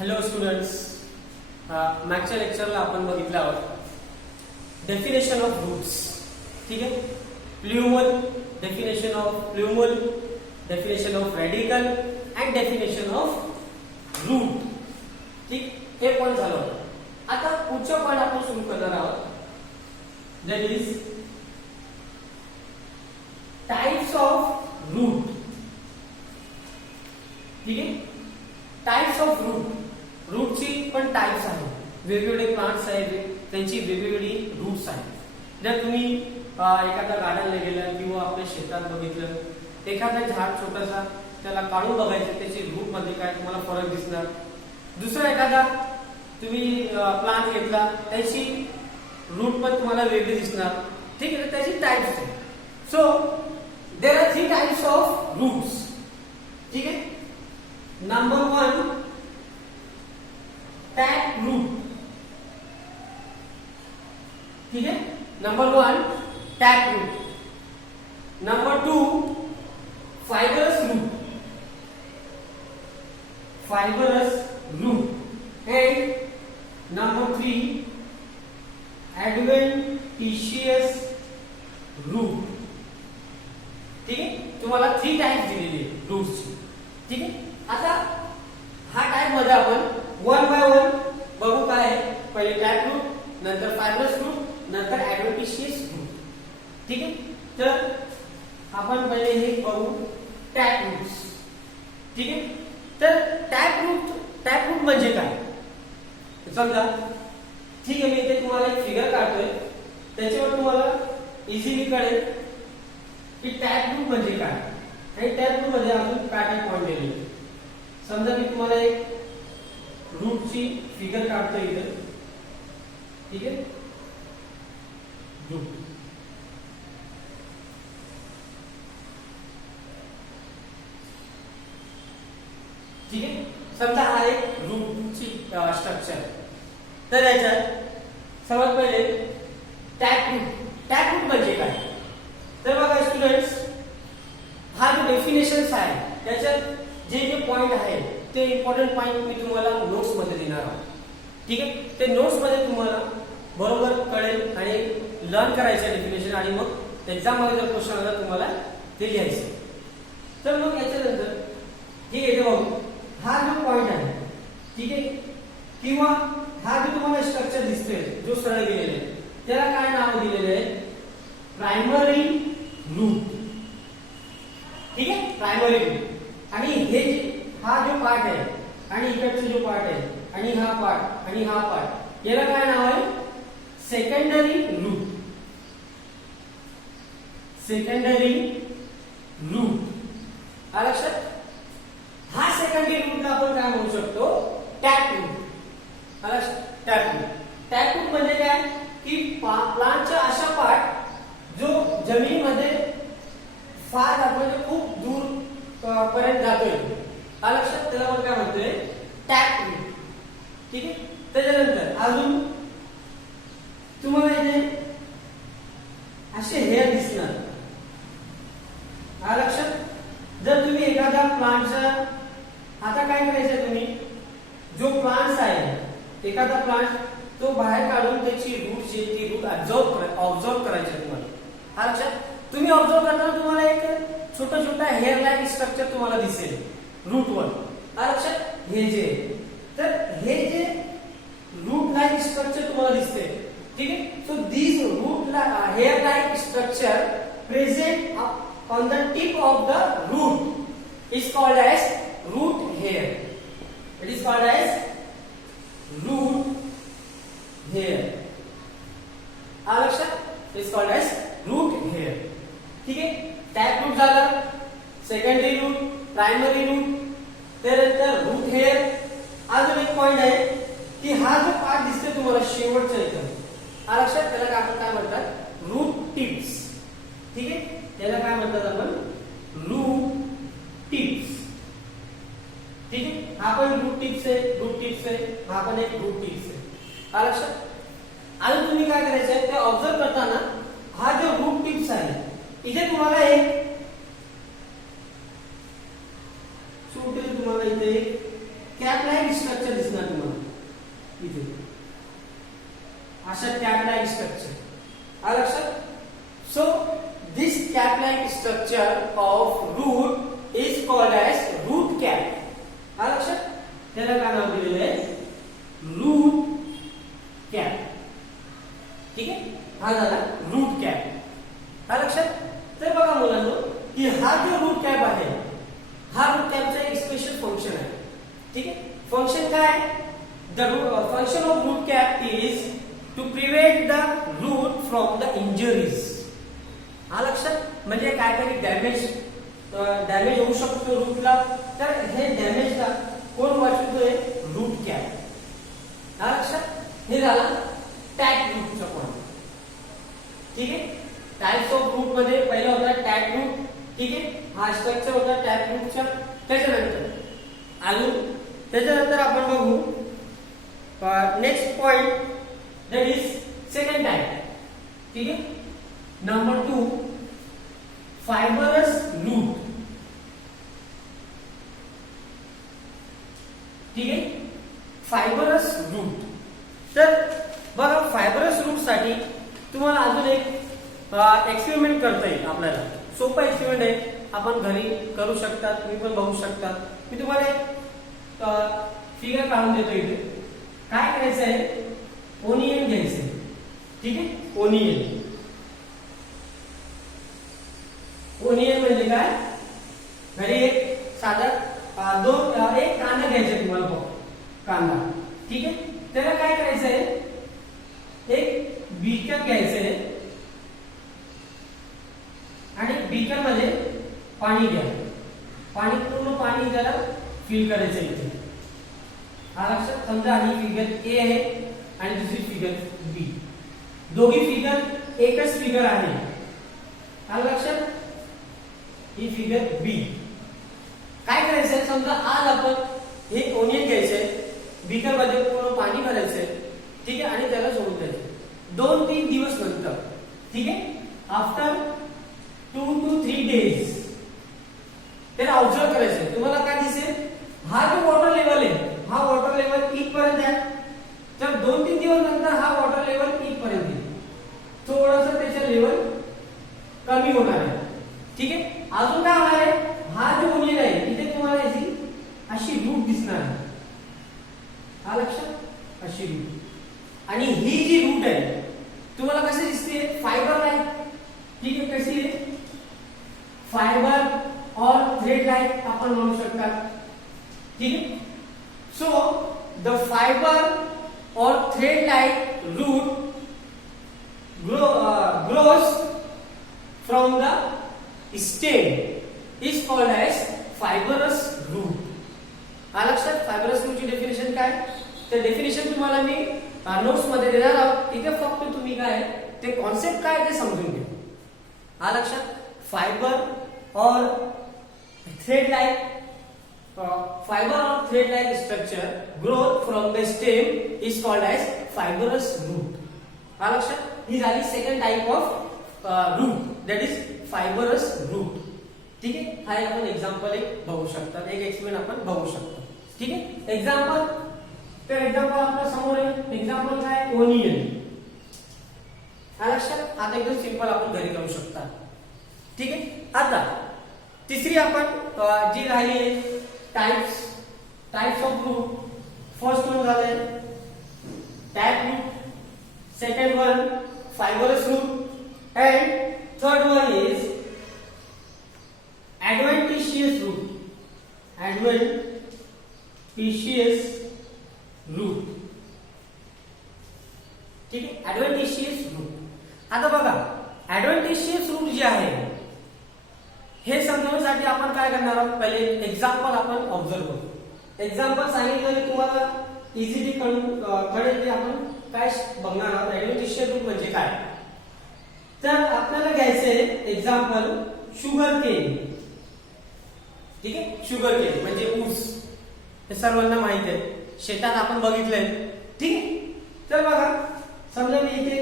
Hello students, मागच्या लेक्चरला आपण बघितलं आहोत डेफिनेशन ऑफ रूट्स. ठीक आहे, plumule, definition of plumule, definition of radical and definition of root. ठीक, हे पण झालं. आता पुढचं पाठ आपण सुरू करणार आहोत, that is types of root. ठीक आहे, टाइप्स ऑफ रूट. रूटची पण टाइप्स आहेत, वेगवेगळे प्लांट्स आहेत, त्यांची वेगवेगळी रूट्स आहेत. जर तुम्ही एखादा गार्डनला गेलं किंवा आपल्या शेतात बघितलं, एखादा झाड छोटासा त्याला काढून बघायचं, त्याची रूट मध्ये काय तुम्हाला फरक दिसणार. दुसरा एखादा तुम्ही प्लांट घेतला, त्याची रूट पण तुम्हाला वेगळी दिसणार. ठीक आहे, त्याची टाइप्स आहे. So there are 3 types of roots. ठीक आहे, नंबर 1 टैप रूट. ठीक है, number 1 tap root. Number 2 fibrous root. Fibrous root. And number 3 adventitious root. ठीक है, तुम्हाला 3 टाइप दिलेली रूट्सची. ठीक आहे, आता हा टाइप मध्ये आपण 1 बाय 1 बघू. काय आहे, पहिले टॅप रूट, नंतर फायबरस रूट, नंतर ऍडव्हेंटिशियस रूट. ठीक आहे, तर आपण पहिले हे बघू टॅप रूट्स. ठीक आहे, तर टॅप रूट म्हणजे काय समजा. ठीक आहे, मी इथे तुम्हाला एक फिगर काढतोय, त्याच्यावर तुम्हाला इझिली कळेल की टॅप रूट म्हणजे काय. आणि टॅप रूट मध्ये अजून पॅटर्न पॉइंट दिलेले. समजा मी तुम्हाला एक रूटची फिगर काढतो इथं. ठीक आहे, रूट. ठीक आहे, समजा हा एक रूटची स्ट्रक्चर. तर याच्यात सर्वात पहिले टॅप रूट. टॅप रूट म्हणजे काय, तर बघा स्टुडंट्स, हा जो डेफिनेशन्स आहे त्याच्यात जे जे पॉइंट आहे ते इम्पॉर्टंट पॉइंट मी तुम्हाला नोट्स मध्ये देणार आहोत. ठीक आहे, ते नोट्स मध्ये तुम्हाला बरोबर कळेल आणि लर्न करायचं डेफिनेशन, आणि मग एक्झाम मध्ये जर क्वेश्चन आला तुम्हाला ते लिहायचं. तर मग याच्यानंतर ठीक आहे, बघू हा जो पॉइंट आहे. ठीक आहे, किंवा हा जो तुम्हाला स्ट्रक्चर दिसतोय जो सरळ गेलेला आहे, त्याला काय नाव दिलेलं आहे, प्रायमरी रूट. ठीक आहे, प्रायमरी रूट. आणि हे हा जो पार्ट आहे आणि इकडचा जो पार्ट आहे आणि हा पार्ट आणि हा पार्ट, याला काय नाव आहे, सेकंडरी रूट. सेकंडरी रूट आलं लक्षात. हा सेकंडरी रूटला आपण काय म्हणू शकतो, टॅप रूट. आलं लक्षात, टॅप रूट. टॅप रूट म्हणजे काय की प्लांटचा अशा पार्ट जो जमिनीमध्ये फार म्हणजे खूप दूर पर्यंत जातोय. आलं लक्षात, त्याला आपण काय म्हणतोय, टॅप रूट. ठीक आहे, त्याच्यानंतर अजून तुम्हाला इथे असे हेअर दिसणार. आलं लक्षात. जर तुम्ही एखादा प्लांटचा, आता काय करायचं, तुम्ही जो प्लांट्स आहे एखादा प्लांट तो बाहेर काढून त्याची रूट जी ती रूट ऑब्झर्व करायची तुम्हाला. आलं लक्षात. तुम्ही ऑब्झर्व करताना तुम्हाला एक छोटा छोटा हेअर लाईक स्ट्रक्चर तुम्हाला दिसेल रूट वर. आलं लक्षात, हे जे, तर हे जे रूट लाईक स्ट्रक्चर तुम्हाला दिसते. ठीक आहे, so this root hair like structure present on the tip of the root is called as root hair. It is called as root hair. आलं लक्षात, is called as root hair. ठीक आहे, tap root झालं, secondary root, primary root, त्यानंतर root hair. अजून एक point आहे की हा जो पार्ट दिसतोय तुम्हाला शेवटचा इथं, आलं लक्षात, त्याला आपण काय म्हणतात, रूट टिप्स. ठीक आहे, त्याला काय म्हणतात आपण, रूट टिप्स. ठीक आहे, हा पण रूट टिप्स आहे, रूट टिप्स आहे, हा पण एक रूट टिप्स आहे. आलं लक्षात. अजून तुम्ही काय करायचं आहे, ते ऑब्झर्व करताना हा जो रूट टिप्स आहे इथे तुम्हाला एक छोटे तुम्हाला इथे कॅप लाईक स्ट्रक्चर दिसणार तुम्हाला इथे, अशा कॅप लाईक स्ट्रक्चर आलं लक्षात. So this cap like structure of root is called as root cap. आलं लक्षात. त्याला काय नाव दिलेलं आहे, रूट कॅप. ठीक आहे, हा झाला रूट कॅप. आलं लक्षात. तर बघा मुलांनो की हा जो रूट कॅप आहे, हा रूट कॅपचा एक स्पेशल फंक्शन आहे. ठीक आहे, फंक्शन काय आहे, the function of root cap is to prevent the root from the injuries. हा लक्षात. म्हणजे काहीतरी डॅमेज होऊ शकतो रूटला, तर हे डॅमेजला कोण वाचवतोय, रूट कॅप. हा लक्षात. हे झालं टॅग रूटचा पॉइंट. ठीक आहे, टाइप्स ऑफ रूट मध्ये पहिला होता टॅग रूट. ठीक आहे, हा स्ट्रक्चर होता टॅग रूटचा. त्याच्यानंतर आपण बघू next point, that is second type. ठीक आहे, नंबर 2 फायबरस रूट. ठीक आहे, फायबरस रूट. तर बघा फायबरस रूट साठी तुम्हाला अजून एक एक्सपेरिमेंट करता येईल आपल्याला. सोपा एक्सपेरिमेंट आहे, आपण घरी करू शकता, तुम्ही पण बघू शकता. मी तुम्हाला एक फिगर काढून देतो इथे. काय करायचं आहे, ओनियन घ्यायचं. ठीक आहे, ओनियन. ओनियन म्हणजे काय, घरी एक साधा एक कांदा घ्यायचा तुम्हाला, कांदा. ठीक आहे, त्याला काय करायचं आहे, एक बीकर घ्यायचंय आणि बीकर मध्ये पाणी घ्या. पूर्ण पाणी त्याला फिल करायचं इथे. हा लक्षात. समजा ही फिगर ए आहे आणि दुसरी फिगर बी. दोघी फिगर एकच फिगर आहे. हा लक्षात. ही फिगर बी. काय करायचंय, समजा आज आपण हे ओनियन घ्यायचंय, बीकर मध्ये पूर्ण पाणी भरायचंय. ठीक आहे, आणि त्याला सोडून द्यायचं 2-3 दिवस नंतर. ठीक आहे, आफ्टर 2 to 3 days त्याला ऑब्झर्व करायचंय. तुम्हाला काय दिसेल, हा जो वॉटर लेवल आहे, हा वॉटर लेवल इथपर्यंत आहे. तर 2-3 दिवस नंतर हा वॉटर लेवल इथपर्यंत येईल. थोडंसं त्याचं लेवल कमी होणार आहे. ठीक आहे, अजून काय होणार आहे, हा जो ओनियन आहे इथे तुम्हाला याची अशी रूट दिसणार आहे. हा लक्षात, अशी रूट. आणि ही जी रूट आहे तुम्हाला कशी दिसते, फायबर लाईक. ठीक आहे, कशी आहे, फायबर और थ्रेड लाईक आपण म्हणू शकता. ठीक आहे. So the fibre or thread like root grows from the stem is called as fibrous root. हा लक्षात. फायबरस रूटची डेफिनेशन काय, ते डेफिनेशन तुम्हाला मी नोट्स मध्ये देणार आहोत. इथे फक्त तुम्ही काय ते कॉन्सेप्ट काय ते समजून घ्या. हा लक्षात. Fibre or thread like fiber or thread like structure growth from the stem is called as fibrous root. हा लक्षात. ही झाली second type of root, that is fibrous root. ठीक आहे, हा एक आपण एक्झाम्पल एक बघू शकता, एक एक्सपेरिमेंट आपण बघू शकतो. ठीक आहे, एक्झाम्पल. तर एक्झाम्पल आपल्या समोर आहे. एक्झाम्पल काय, ओनियन. हा लक्षात. आता एकदम सिंपल आपण घरी करू शकता. ठीक आहे. आता तिसरी आपण जी राहिली types of root. First one झाले tap root, second one fibrous root and third one is adventitious root. Adventitious root. ठीक आहे, adventitious root. आता बघा adventitious root जे आहे हे समजण्यासाठी आपण काय करणार आहोत, पहिले एक्झाम्पल आपण ऑब्झर्व करू. एक्झाम्पल सांगितलं तुम्हाला इझिली कळेल की आपण काय बघणार आहोत. ऍडव्हेंटिशियस रूट म्हणजे काय, तर आपल्याला घ्यायचंय एक्झाम्पल शुगर केन. ठीक आहे, शुगर केन म्हणजे ऊस. हे सर्वांना माहित आहे, शेतात आपण बघितलंय. ठीक आहे. तर बघा समजा मी इथे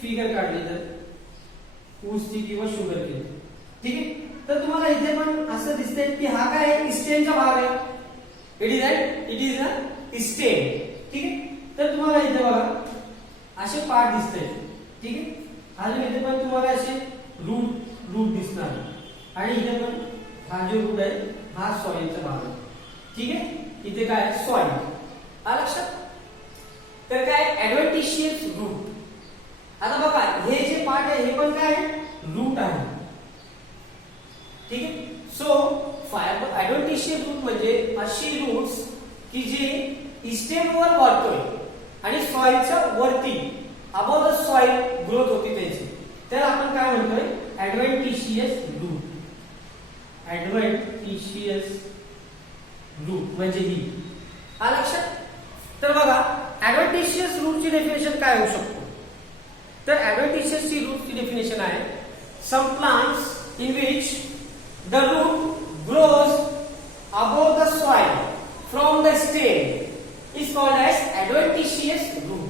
फिगर काढली तर ऊसची किंवा शुगर केन. ठीक आहे. तर तुम्हाला इथे पण असं दिसतंय की हा काय स्टेमचा भाग आहे. It is a stem. ठीक आहे. तर तुम्हाला इथे बघा असे पार्ट दिसते. ठीक आहे. अजून इथे पण तुम्हाला असे रूट दिसणार आणि इथे पण हा जो रूट आहे हा सॉइलचा भाग आहे. ठीक आहे. इथे काय सॉइल आलं लक्षात. तर काय ऍडव्हेंटिशियस रूट. आता बघा हे जे पार्ट आहे हे पण काय रूट आहे. ठीक आहे. सो फायबर ऍडव्हेंटिशियस रूट म्हणजे अशी रूट्स की जे स्टेमवर वाढतोय आणि सॉइलच्या वरती अबव द सॉइल ग्रोथ होती त्याची. तर आपण काय म्हणतोय ऍडव्हेंटिशियस रूट. ऍडव्हेंटिशियस रूट म्हणजे ही आलं लक्षात. तर बघा ऍडव्हेंटिशियस रूटची डेफिनेशन काय होऊ शकतो. तर ऍडव्हेंटिशियस ची रूटची डेफिनेशन आहे some plants in which the root grows above the soil from the stem is called as adventitious root.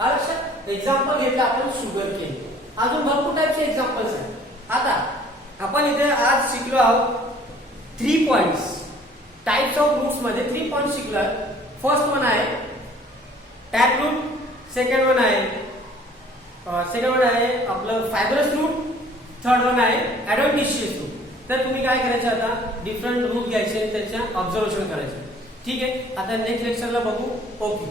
आलं लक्षात. एक्झाम्पल घेतलं आपण शुगर केन. अजून भरपूर टाईपचे एक्झाम्पल्स आहेत. आता आपण इथे आज शिकलो आहोत 3 पॉइंट्स. टाइप्स ऑफ रूट्स मध्ये 3 पॉइंट्स शिकलो. फर्स्ट वन आहे टॅप रूट. सेकंड वन आहे आपलं फायबरस रूट. थर्ड वन आहे ऍडव्हेंटिशियस रूट. तर तुम्ही काय करायचं आता डिफरंट रूट घ्यायचे त्याच्या ऑब्झर्वेशन करायचं. ठीक आहे. आता नेक्स्ट लेक्चरला बघू. ओके.